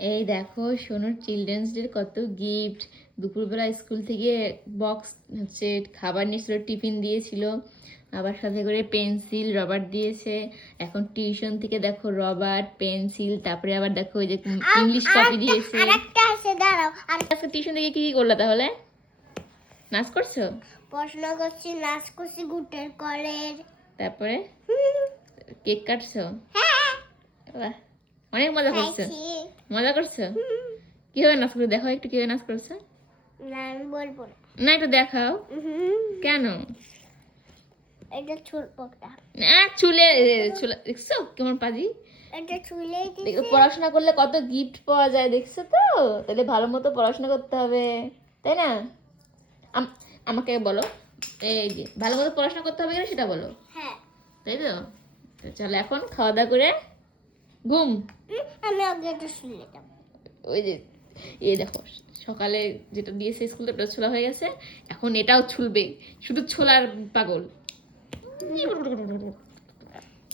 এই দেখো সোনুর children's day কত গিফট। দুপুরবেলা স্কুল থেকে বক্স হচ্ছে খাবার নিয়েছিল, টিফিন দিয়েছিল, আবার সাথে করে পেন্সিল রবার দিয়েছে। এখন টিউশন থেকে দেখো রবার পেন্সিল, তারপরে আবার দেখো ওই যে ইংলিশ কপি দিয়েছে। আরেকটা আছে, দাঁড়াও। আজকে টিউশন থেকে কি কি করলা তাহলে? নাচ করছো? পড়াশোনা করছি, নাচ করছি, গুটের কলের। তারপরে কেক কাটছো? হ্যাঁ, বাহ, অনেক মজা করছো। খাইছি। মজা করছো? কিভাবে নাচ করে দেখো একটু, কিভাবে নাচ করছো? না, আমি বলবো না। না একটু দেখাও। কেন? এটা ছোটটা, না চুলে চুলে দেখছো কেমন পাজি। এটা চুলেই দেখো দিছি। পড়াশোনা করলে কত গিফট পাওয়া যায়, দেখছো তো? তাহলে ভালো মতো পড়াশোনা করতে হবে, তাই না? আমাকে বলো, এই যে ভালো মতো পড়াশোনা করতে হবে কিনা সেটা বলো। হ্যাঁ। তাই তো? তো চলো এখন খাওয়া দাওয়া করে ঘুম। আমি আগে এটা শুনে যাবো। ওই যে এই দেখো সকালে যেটা দিয়েছে স্কুলে ওটা ছোলা হয়ে গেছে, এখন এটাও ছুলবে, শুধু ছোলার পাগল।